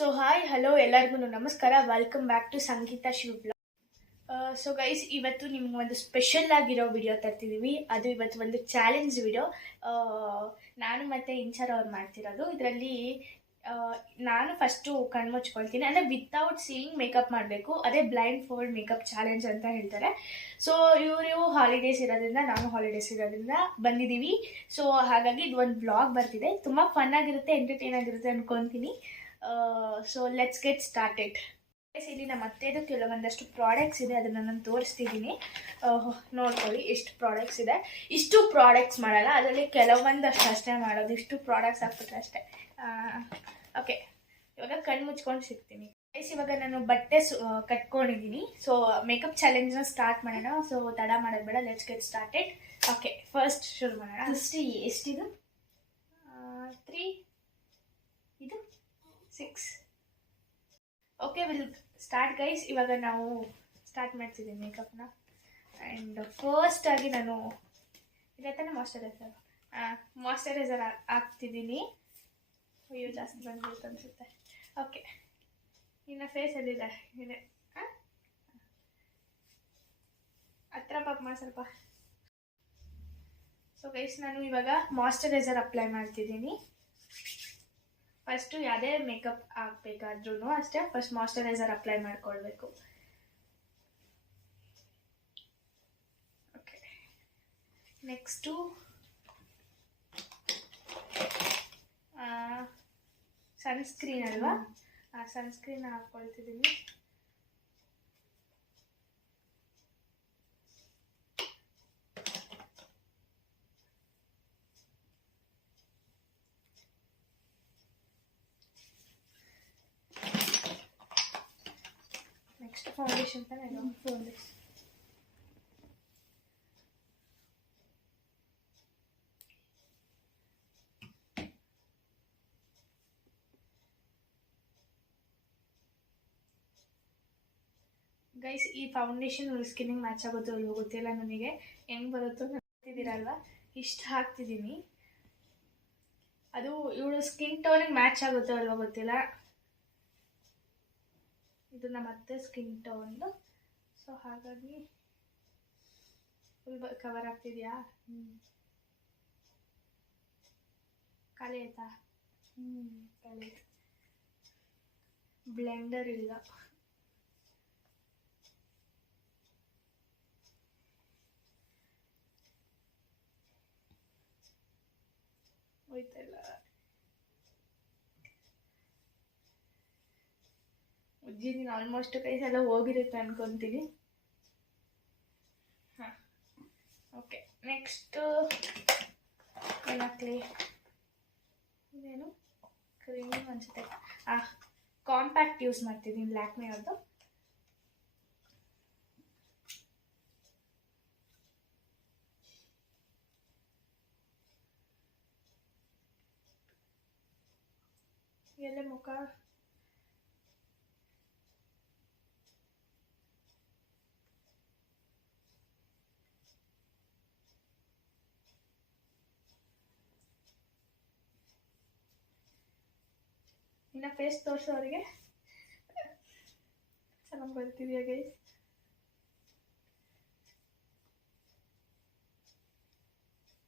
So hi hello ಎಲ್ಲರಿಗೂ ನಮಸ್ಕಾರ. Welcome back to Sangeetha Shiv blog. So guys, ಇವತ್ತು ನಿಮ್ಗೆ ಒಂದು ಸ್ಪೆಷಲ್ ಆಗಿರೋ ವಿಡಿಯೋ ತರ್ತಿದ್ದೀವಿ. ಅದು ಇವತ್ತು ಒಂದು ಚಾಲೆಂಜ್ ವಿಡಿಯೋ. ನಾನು ಮತ್ತು ಇನ್ಚಾರ್ ಅವ್ರು ಮಾಡ್ತಿರೋದು. ಇದರಲ್ಲಿ ನಾನು ಫಸ್ಟು ಕಣ್ಮುಚ್ಕೊಳ್ತೀನಿ, ಅಂದರೆ ವಿತೌಟ್ ಸೀಯಿಂಗ್ ಮೇಕಪ್ ಮಾಡಬೇಕು. ಅದೇ ಬ್ಲೈಂಡ್ ಫೋಲ್ಡ್ ಮೇಕಪ್ ಚಾಲೆಂಜ್ ಅಂತ ಹೇಳ್ತಾರೆ. ಸೊ ಇವರು ಹಾಲಿಡೇಸ್ ಇರೋದ್ರಿಂದ, ನಾನು ಹಾಲಿಡೇಸ್ ಇರೋದ್ರಿಂದ ಬಂದಿದ್ದೀವಿ. ಸೊ ಹಾಗಾಗಿ ಇದು ಒಂದು ಬ್ಲಾಗ್ ಬರ್ತಿದೆ. ತುಂಬ ಫನ್ ಆಗಿರುತ್ತೆ, ಎಂಟರ್ಟೈನ್ ಆಗಿರುತ್ತೆ ಅಂದ್ಕೊತೀನಿ. So let's get started. ಇಲ್ಲಿ ನಮ್ಮ ಅತ್ತೆದು ಕೆಲವೊಂದಷ್ಟು ಪ್ರಾಡಕ್ಟ್ಸ್ ಇದೆ, ಅದನ್ನು ನಾನು ತೋರಿಸ್ತಿದ್ದೀನಿ. ನೋಡ್ಕೊಳ್ಳಿ ಎಷ್ಟು ಪ್ರಾಡಕ್ಟ್ಸ್ ಇದೆ. ಇಷ್ಟು ಪ್ರಾಡಕ್ಟ್ಸ್ ಮಾಡಲ್ಲ, ಅದರಲ್ಲಿ ಕೆಲವೊಂದಷ್ಟು ಅಷ್ಟೇ ಮಾಡೋದು. ಇಷ್ಟು ಪ್ರಾಡಕ್ಟ್ಸ್ ಹಾಕ್ಬಿಟ್ರೆ ಅಷ್ಟೇ. ಓಕೆ, ಇವಾಗ ಕಣ್ಣು ಮುಚ್ಕೊಂಡು ಸಿಗ್ತೀನಿ. ಇವಾಗ ನಾನು ಬಟ್ಟೆ ಕಟ್ಕೊಂಡಿದ್ದೀನಿ. ಸೊ ಮೇಕಪ್ ಚಾಲೆಂಜ್ನ ಸ್ಟಾರ್ಟ್ ಮಾಡೋಣ. ಸೊ ತಡ ಮಾಡೋದು ಬೇಡ, let's get started. Okay, first ಶುರು ಮಾಡೋಣ. ಎಷ್ಟಿದು? 3, ಇದು 6. Okay, will start guys. ಇವಾಗ ನಾವು ಸ್ಟಾರ್ಟ್ ಮಾಡ್ತಿದ್ದೀವಿ ಮೇಕಪ್ನ. ಆ್ಯಂಡ್ ಫಸ್ಟ್ ಆಗಿ ನಾನು ಇದೇ ತಾನೇ ಮಾಯ್ಶ್ಚರೈಸರ್ ಹಾಕ್ತಿದ್ದೀನಿ. ಅಯ್ಯೋ, ಜಾಸ್ತಿ ಬಂದ್ಬಿಡುತ್ತೆ ಅನಿಸುತ್ತೆ. ಓಕೆ, ಇನ್ನು ಫೇಸಲ್ಲಿದೆ ಇದೆ. ಹತ್ರ ಪಾಪ ಸ್ವಲ್ಪ. ಸೊ ಗೈಸ್, ನಾನು ಇವಾಗ ಮಾಯ್ಶ್ಚರೈಸರ್ ಅಪ್ಲೈ ಮಾಡ್ತಿದ್ದೀನಿ. ಫಸ್ಟು ಯಾವುದೇ ಮೇಕಪ್ ಹಾಕ್ಬೇಕಾದ್ರೂ ಅಷ್ಟೇ, ಫಸ್ಟ್ ಮಾಯ್ಶ್ಚರೈಸರ್ ಅಪ್ಲೈ ಮಾಡ್ಕೊಳ್ಬೇಕು. ಓಕೆ, ನೆಕ್ಸ್ಟು ಸನ್ಸ್ಕ್ರೀನ್ ಅಲ್ವಾ, ಸನ್ಸ್ಕ್ರೀನ್ ಹಾಕ್ಕೊಳ್ತಿದ್ದೀನಿ. ನೆಕ್ಸ್ಟ್ ಫೌಂಡೇಶನ್ ತಾನೆ, ಫೌಂಡೇಶನ್. ಗೈಸ್, ಈ ಫೌಂಡೇಶನ್ ಸ್ಕಿನ್ನಿಗೆ ಮ್ಯಾಚ್ ಆಗುತ್ತೋ ಅಲ್ವೋ ಗೊತ್ತಿಲ್ಲ ನನಗೆ. ಹೆಂಗೆ ಬರುತ್ತೋ ನೋಡ್ತಿದ್ದೀರಲ್ವ, ಇಷ್ಟು ಹಾಕ್ತಿದ್ದೀನಿ. ಅದು ಇವಳು ಸ್ಕಿನ್ ಟೋನಿಗೆ ಮ್ಯಾಚ್ ಆಗುತ್ತೋ ಅಲ್ವೋ ಗೊತ್ತಿಲ್ಲ. ಇದು ನಮ್ಮ ಅತ್ತೆ ಸ್ಕಿನ್ ಟೋನ್ದು. ಸೊ ಹಾಗಾಗಿ ಫುಲ್ ಕವರ್ ಆಗ್ತಿದೆಯಾ? ಖಾಲಿ ಆಯ್ತಾ? ಖಾಲಿ ಆಯ್ತು. ಬ್ಲೆಂಡರ್ ಇಲ್ಲ. ಹೋಯ್ತಲ್ಲ. ಉಜ್ಜಿದ್ದೀನಿ ಆಲ್ಮೋಸ್ಟ್. ಕೈಸೆಲ್ಲ ಹೋಗಿರುತ್ತೆ ಅನ್ಕೊತೀನಿ. ಹಾಂ, ಓಕೆ. ನೆಕ್ಸ್ಟು ಏನಾಗಲಿ, ಇದೇನು ಕ್ರೀಮ್ ಅನಿಸುತ್ತೆ. ಕಾಂಪ್ಯಾಕ್ಟ್ ಯೂಸ್ ಮಾಡ್ತಿದ್ದೀನಿ, ಲ್ಯಾಕ್ಮೆ ಅವ್ರದ್ದು. ಎಲ್ಲ ಮುಖ ಇನ್ನು ಫೇಸ್ ತೋರಿಸೋರಿಗೆ ಚೆನ್ನಾಗಿ ಬರ್ತಿದೆಯಾ ಗೈಸ್?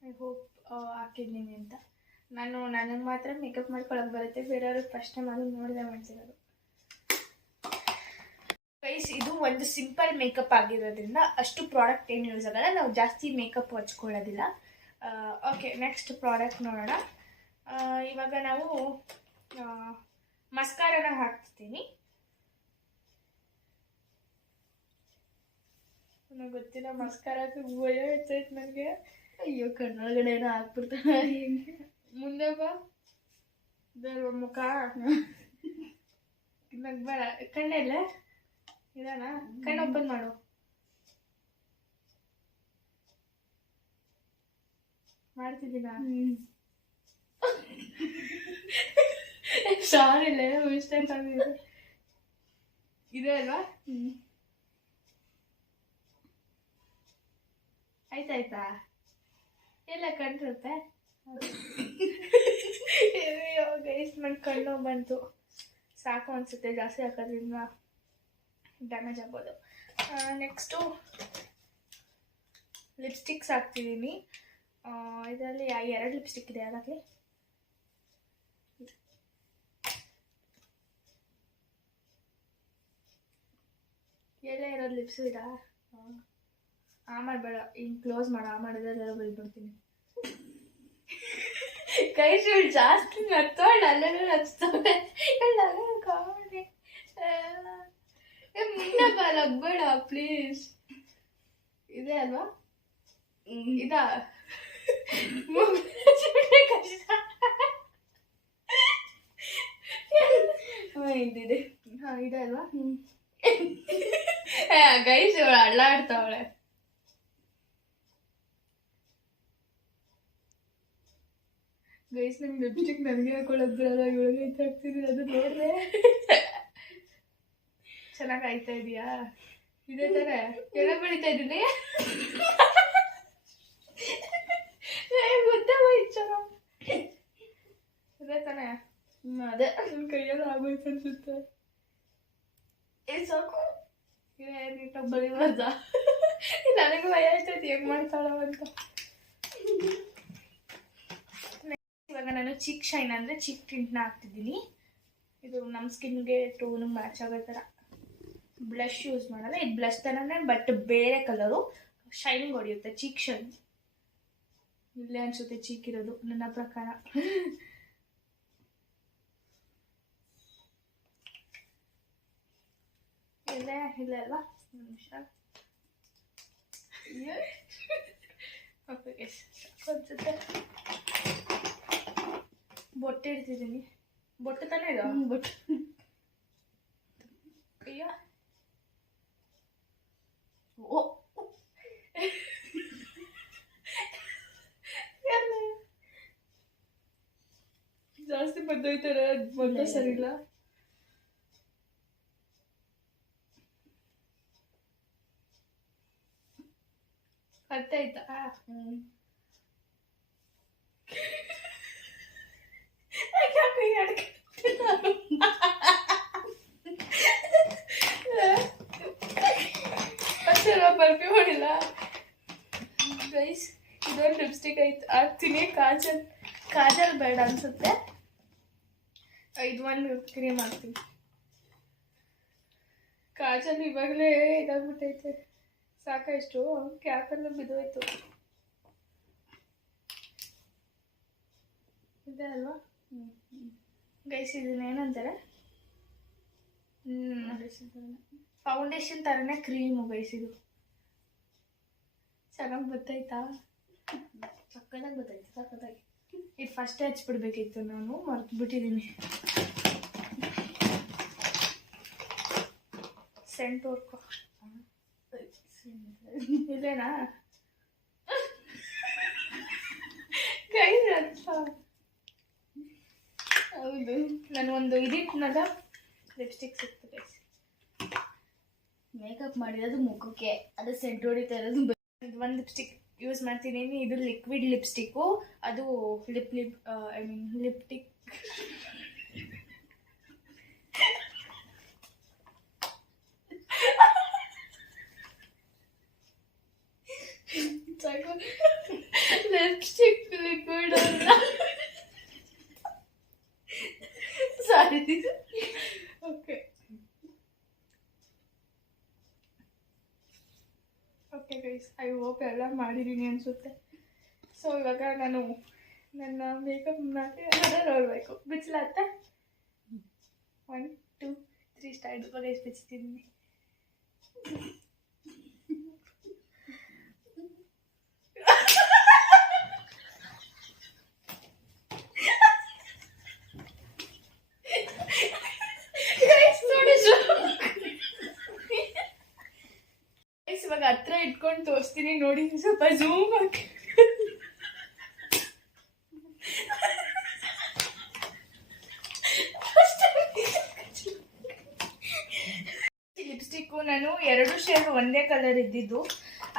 ಐ ಹೋಪ್ ಹಾಕಿದ್ದೀನಿ ಅಂತ. ನನಗೆ ಮಾತ್ರ ಮೇಕಪ್ ಮಾಡ್ಕೊಳಕ್ಕೆ ಬರುತ್ತೆ, ಬೇರೆಯವ್ರಿಗೆ ಫಸ್ಟ್ ಟೈಮ್ ಅದು ನೋಡಿದೆ ಮಾಡ್ತಿರೋದು. ಗೈಸ್, ಇದು ಒಂದು ಸಿಂಪಲ್ ಮೇಕಪ್ ಆಗಿರೋದ್ರಿಂದ ಅಷ್ಟು ಪ್ರಾಡಕ್ಟ್ ಏನು ಯೂಸ್ ಆಗಲ್ಲ. ನಾವು ಜಾಸ್ತಿ ಮೇಕಪ್ ಹಚ್ಕೊಳ್ಳೋದಿಲ್ಲ. ಓಕೆ, ನೆಕ್ಸ್ಟ್ ಪ್ರಾಡಕ್ಟ್ ನೋಡೋಣ. ಇವಾಗ ನಾವು ಮಸ್ಕಾರನ ಹಾಕ್ತೀನಿ. ನನಗೆ ಗೊತ್ತಿಲ್ಲ, ಮಸ್ಕಾರಕ್ಕೆ ಭಯ ಇರ್ತೈತೆ ನನಗೆ. ಅಯ್ಯೋ, ಕಣ್ಣೊಳಗಡೆ ಏನೋ ಹಾಕ್ಬಿಡ್ತಾನೆ. ಮುಂದೆ ಬಾ, ಮುಖ ನಗ್ಬೇಡ. ಕಣ್ಣೆಲ್ಲ ಇದಾನ? ಕಣ್ಣು ಓಪನ್ ಮಾಡು. ಮಾಡ್ತಿದ್ದೀನ? ಸಾರಿ, ಮಿಸ್ಟೇಕ್ ಆಗಿದೆ. ಇದೆ ಅಲ್ವಾ? ಆಯ್ತಾಯ್ತಾ? ಎಲ್ಲ ಕಂಡಿರುತ್ತೆ. ಗೈಸ್, ನನ್ನ ಕಣ್ಣು ಬಂತು. ಸಾಕು ಅನಿಸುತ್ತೆ, ಜಾಸ್ತಿ ಹಾಕೋದ್ರಿಂದ ಡ್ಯಾಮೇಜ್ ಆಗ್ಬೋದು. ನೆಕ್ಸ್ಟು ಲಿಪ್ಸ್ಟಿಕ್ಸ್ ಹಾಕ್ತಿದ್ದೀನಿ. ಇದರಲ್ಲಿ 2 ಲಿಪ್ಸ್ಟಿಕ್ ಇದೆ, ಯಾವಾಗಲೇ ಎಲ್ಲೇ ಇರೋದು ಲಿಪ್ಸು ಇದಾ. ಮಾಡಬೇಡ, ಹಿಂಗೆ ಕ್ಲೋಸ್ ಮಾಡು. ಮಾಡಿದ್ರೆಲ್ಲ ಬೈದ್ಬಿಡ್ತೀನಿ. ಕೈ ಶೂಟ್ ಜಾಸ್ತಿ ನತ್ತೋಳು ಅಲ್ಲೆಲ್ಲ ಹಚ್ತವೆ. ಕಾಣೆ ಮುಂದೆ ಬಾಲಗ್ಬೇಡ ಪ್ಲೀಸ್. ಇದೆ ಅಲ್ವಾ? ಇದಾ ಕಷ್ಟ. ಇದಿದೆ. ಇದೆ ಅಲ್ವಾ? ಗೈಸ್ ಇವಳು ಅಳ್ಳಾಡ್ತಾವಳೆ. ಗೈಸ್ ನಂಗೆ ಲಿಪ್ಸ್ಟಿಕ್ ನನಗೆ ಹಾಕೊಳ್ಳೋದು ಬರಲ್ಲ, ಇವಳಿಗೆ ಹಾಕ್ತೀನಿ. ಅದು ನೋಡಿದೆ ಚೆನ್ನಾಗಿ ಆಯ್ತಾ ಇದೆಯಾ? ಇದೇ ಥರ ಎಲ್ಲ ಬೆಳಿತಾ ಇದ್ದೀನಿ. ಗೊತ್ತೇ ಚೆನ್ನಾಗಿ ಇದೇ ತಾನೆ. ಅದೇ ನನ್ನ ಕೈಯಲ್ಲಿ ಆಗೋಯ್ತು ಅನ್ಸುತ್ತೆ. ಸಾಕು ನೀಟಾಗಿ ಬರೀಬಾರ್ದ? ನನಗೂ ಭಯ ಆಯ್ತೈತಿ ಹೆಂಗೆ ಮಾಡ್ತಾಳ ಅಂತ. ಇವಾಗ ನಾನು ಚಿಕ್ ಶೈನ್ ಅಂದರೆ ಚಿಕ್ ಟಿಂಟ್ನ ಹಾಕ್ತಿದ್ದೀನಿ. ಇದು ನಮ್ಮ ಸ್ಕಿನ್ಗೆ ಟೋನಿಗೆ ಮ್ಯಾಚ್ ಆಗೋ ಥರ. ಬ್ಲಷ್ ಯೂಸ್ ಮಾಡಲ್ಲ, ಇದು ಬ್ಲಷ್ ಥರನೇ ಬಟ್ ಬೇರೆ ಕಲರು, ಶೈನಿಂಗ್ ಹೊಡೆಯುತ್ತೆ. ಚೀಕ್ ಶೈನ್ ಇಲ್ಲೇ ಅನಿಸುತ್ತೆ ಚೀಕ್ ಇರೋದು ನನ್ನ ಪ್ರಕಾರ. ಇಲ್ಲ ಅಲ್ವಾ? ನಿಮಿಷ. ಓಕೆ ಅನ್ಸುತ್ತೆ. ಬೊಟ್ಟೆ ಇಡ್ತಿದ್ದೀನಿ. ಬೊಟ್ಟೆ ತಾನೇ ಇದು? ಬೊಟ್ಟು. ಅಯ್ಯ ಓ ಜಾಸ್ತಿ ಬದ್ದೋಯ್ತಾರೆ, ಮೊದಲೇ ಸರಿ ಇಲ್ಲ. ಅರ್ಥ ಆಯ್ತಾ? ಪರ್ಫ್ಯೂಮ್ ಹೊಡಿಲ್ಲ ಗೈಸ್. ಇದೊಂದು ಲಿಪ್ಸ್ಟಿಕ್ ಐತೆ ಹಾಕ್ತೀನಿ. ಕಾಜಲ್ ಬೇಡ ಅನ್ಸುತ್ತೆ. ಇದು ಒಂದು ಕ್ರೀಮ್ ಹಾಕ್ತೀನಿ. ಕಾಜಲ್ ಇವಾಗಲೇ ಇದಾಗ್ಬಿಟ್ಟೈತೆ. ಸಾಕಷ್ಟು ಕ್ಯಾಪೆಲ್ಲ ಬಿದ್ದೋಯ್ತು. ಇದೆ ಅಲ್ವಾ? ಗೈಸ್ ಇದನ್ನ ಏನಂತಾರೆ? ಫೌಂಡೇಶನ್ ಥರನೇ ಕ್ರೀಮು ಗೈಸ್. ಇದು ಚೆನ್ನಾಗಿ ಗೊತ್ತಾಯ್ತಾ? ಸಕ್ಕತ್ತಾಗಿ ಗೊತ್ತಾಯ್ತು, ಸಕ್ಕತ್ತಾಗಿ. ಇದು ಫಸ್ಟೇ ಹಚ್ಬಿಡ್ಬೇಕಿತ್ತು, ನಾನು ಮರ್ತು ಬಿಟ್ಟಿದ್ದೀನಿ. ಸೆಂಟ್ ವರ್ಕು ಇಲ್ಲೇನಾ ಗೈಸ್? ಹೌದು, ನನಗೊಂದು ಇದಿಟ್ನಲ್ಲ ಲಿಪ್ಸ್ಟಿಕ್ ಸಿಕ್ತು ಗೈಸ್. ಮೇಕಪ್ ಮಾಡಿರೋದು ಮುಖಕ್ಕೆ, ಅದು ಸೆಂಟ್ ಹೊಡಿತಾ ಇರೋದು. ಒಂದು ಲಿಪ್ಸ್ಟಿಕ್ ಯೂಸ್ ಮಾಡ್ತಿದ್ದೀನಿ. ಇದು ಲಿಕ್ವಿಡ್ ಲಿಪ್ಸ್ಟಿಕ್ಕು. ಅದು ಲಿಪ್ಟಿಕ್ ಸಾಕು. ಲಿಪ್ಸ್ಟಿಕ್ ಲಿಕ್ವಿಡ್ ಅಲ್ಲ, sorry. Okay okay guys, I hope ಎಲ್ಲ ಮಾಡಿದ್ದೀನಿ ಅನಿಸುತ್ತೆ. ಸೊ ಇವಾಗ ನಾನು ನನ್ನ ಮೇಕಪ್ ಮಾಡಿ ನೋಡಬೇಕು. ಬಿಚ್ಚಲಾತ? 1 2 3 ಸ್ಟಾರ್ಟ್. ಗೈಸ್ ಬಿಚ್ಚಿದ್ದೀನಿ. ಇವಾಗ ಹತ್ರ ಇಟ್ಕೊಂಡು ತೋರಿಸ್ತೀನಿ ನೋಡಿ, ಸ್ವಲ್ಪ ಝೂಮ್ ಹಾಕಿ. ಲಿಪ್ಸ್ಟಿಕ್ಕು ನಾನು 2 ಶೇಡ್ ಒಂದೇ ಕಲರ್ ಇದ್ದಿದ್ದು,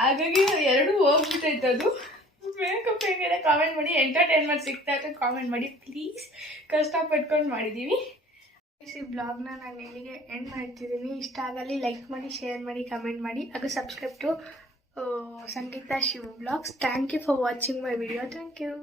ಹಾಗಾಗಿ 2 ಹೋಗ್ಬಿಟ್ಟೈತೆ. ಅದು ಮೇಕಪ್ ಹೇಗಿದೆ ಕಾಮೆಂಟ್ ಮಾಡಿ. ಎಂಟರ್ಟೈನ್ಮೆಂಟ್ ಸಿಗ್ತಾ ಇತ್ತು ಕಾಮೆಂಟ್ ಮಾಡಿ ಪ್ಲೀಸ್. ಕಷ್ಟಪಟ್ಕೊಂಡು ಮಾಡಿದ್ದೀವಿ. ಈ ಬ್ಲಾಗ್ನ ನಾನು ಇಲ್ಲಿಗೆ ಎಂಡ್ ಮಾಡ್ತಿದ್ದೀನಿ. ಇಷ್ಟ ಆಗಲಿ ಲೈಕ್ ಮಾಡಿ, ಶೇರ್ ಮಾಡಿ, ಕಮೆಂಟ್ ಮಾಡಿ, ಹಾಗೂ subscribe to Sangeetha Shiva blogs. Thank you for watching my video. Thank you.